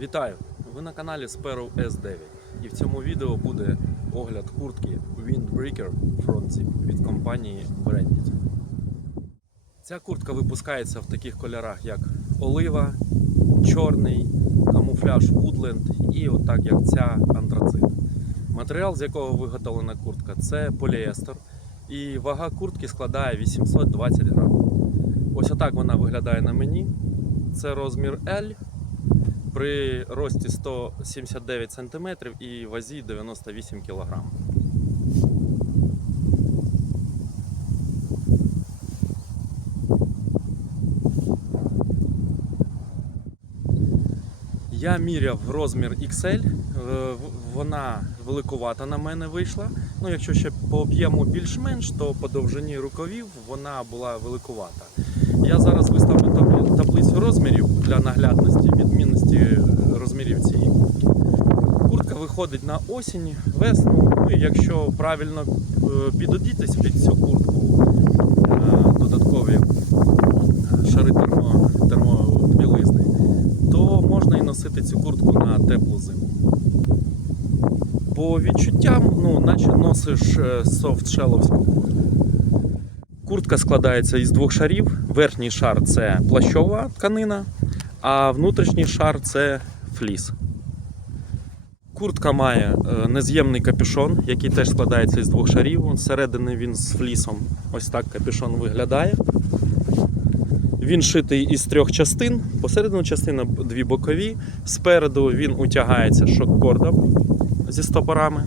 Вітаю! Ви на каналі Sparrow S9 і в цьому відео буде огляд куртки Windbreaker Frontzip від компанії Branded. Ця куртка випускається в таких кольорах, як олива, чорний, камуфляж Woodland і отак як ця антрацит. Матеріал, з якого виготовлена куртка, це поліестер, і вага куртки складає 820 грам. Ось отак вона виглядає на мені. Це розмір L при рості 179 см і вазі 98 кг. Я міряв розмір XL, е, вона великувата на мене вийшла. Ну, якщо ще по об'єму більш-менш, то по довжині рукавів вона була великувата. Я зараз виставлю табли- таблицю розмірів для наглядності, відмінності розмірів цієї куртки. Куртка виходить на осінь, весну. Ну і якщо правильно е, підодітись під цю куртку, е, додаткові шари термо, термобілизни, то можна і носити цю куртку на теплу зиму. По відчуттям, ну, наче носиш е, софтшеловську куртку. Куртка складається із двох шарів. Верхній шар це плащова тканина, а внутрішній шар це фліс. Куртка має е, нез'ємний капюшон, який теж складається із двох шарів. Зсередини він з флісом. Ось так капюшон виглядає. Він шитий із трьох частин. Посередину частина дві бокові. Спереду він утягається шок-кордом зі стопорами.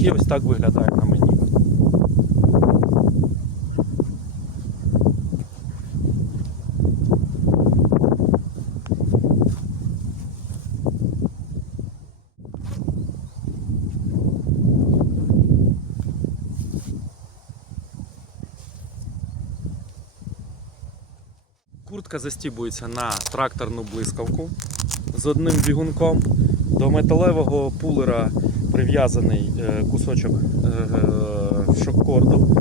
І ось так виглядає на мені. Куртка застібується на тракторну блискавку з одним бігунком. До металевого пулера прив'язаний е, кусочок е, шок-корду.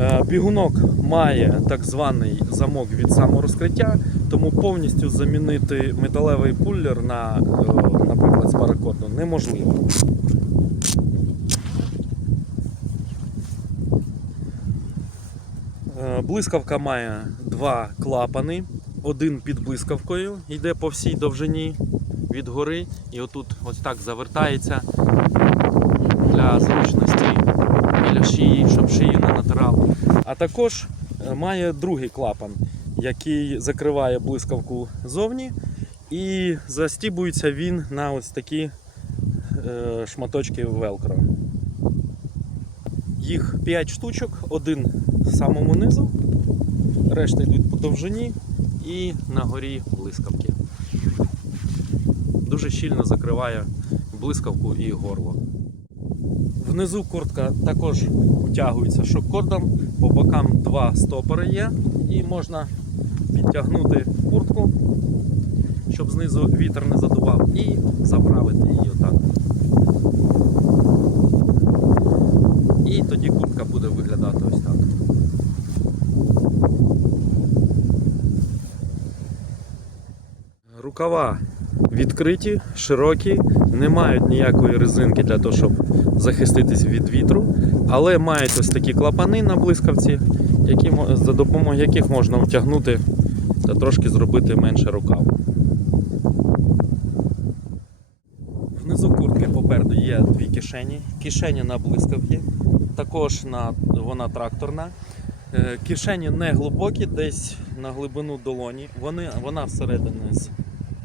Е, Бігунок має так званий замок від саморозкриття, тому повністю замінити металевий пулер на, наприклад, з паракорду неможливо. Блискавка має два клапани. Один під блискавкою йде по всій довжині від гори, і отут ось так завертається для зручності біля шиї, щоб шию не натирало. А також е, має другий клапан, який закриває блискавку зовні, і застібується він на ось такі е, шматочки велкро. Їх 5 штучок, один в самому низу, решта йдуть по довжині і на горі блискавки. Дуже щільно закриває блискавку і горло. Внизу куртка також утягується шок-кордом, по бокам два стопори є, і можна підтягнути куртку, щоб знизу вітер не задував, і заправити її отак. І тоді куртка буде виглядати ось так. Рукава відкриті, широкі, не мають ніякої резинки для того, щоб захиститись від вітру, але мають ось такі клапани на блискавці, які, за допомогою яких можна втягнути та трошки зробити менше рукав. Внизу куртки попереду є дві кишені. Кишені на блискавки, також на, вона тракторна. Е, Кишені не глибокі, десь на глибину долоні. Вони, вона всередині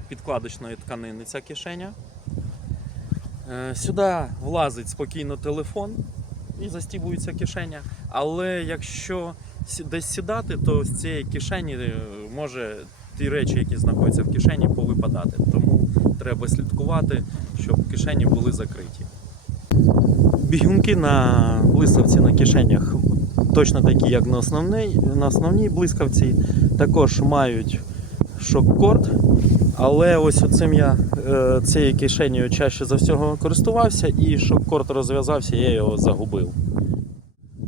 підкладочної тканини ця кишеня. Е, Сюди влазить спокійно телефон і застібується кишеня. Але якщо десь сідати, то з цієї кишені е, може ті речі, які знаходяться в кишені, повипадати. Тому треба слідкувати, щоб кишені були закриті. Бігунки на блискавці на кишенях точно такі, як на основній, на основній блискавці. Також мають шок-корд. Але ось оцим я е, цією кишенею чаще за всього користувався, і шок-корд розв'язався, я його загубив.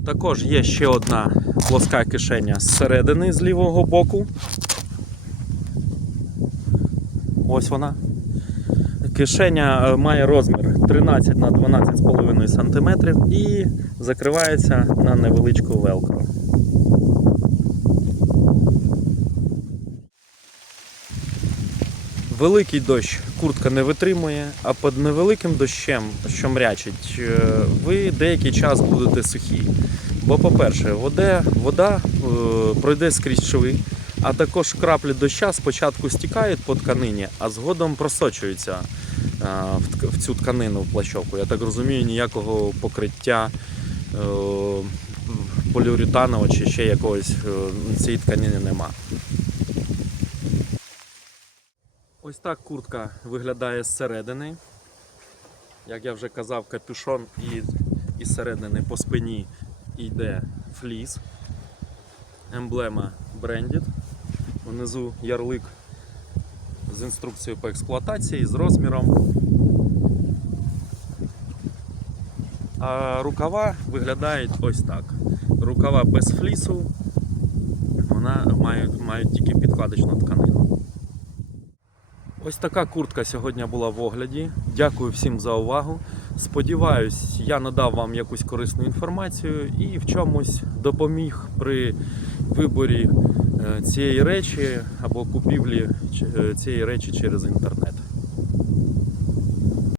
Також є ще одна плоска кишеня зсередини з лівого боку. ось вона. Кишеня е, має розмір 13 на 12,5 см і закривається на невеличку велкро. Великий дощ куртка не витримує, а під невеликим дощем, що мрячить, е, ви деякий час будете сухі. Бо, по-перше, вода, вода е, пройде скрізь шви, а також краплі доща спочатку стікають по тканині, а згодом просочуються е, в, цю тканину в плащовку. Я так розумію, ніякого покриття поліуретанового чи ще якогось цієї тканини нема. Ось так куртка виглядає зсередини. Як я вже казав, капюшон і із середини по спині йде фліс. Емблема Branded. Внизу ярлик з інструкцією по експлуатації, з розміром. А рукава виглядають ось так. Рукава без флісу, вона мають, мають тільки підкладочну тканину. Ось така куртка сьогодні була в огляді. Дякую всім за увагу. Сподіваюсь, я надав вам якусь корисну інформацію і в чомусь допоміг при виборі е, цієї речі або купівлі е, цієї речі через інтернет.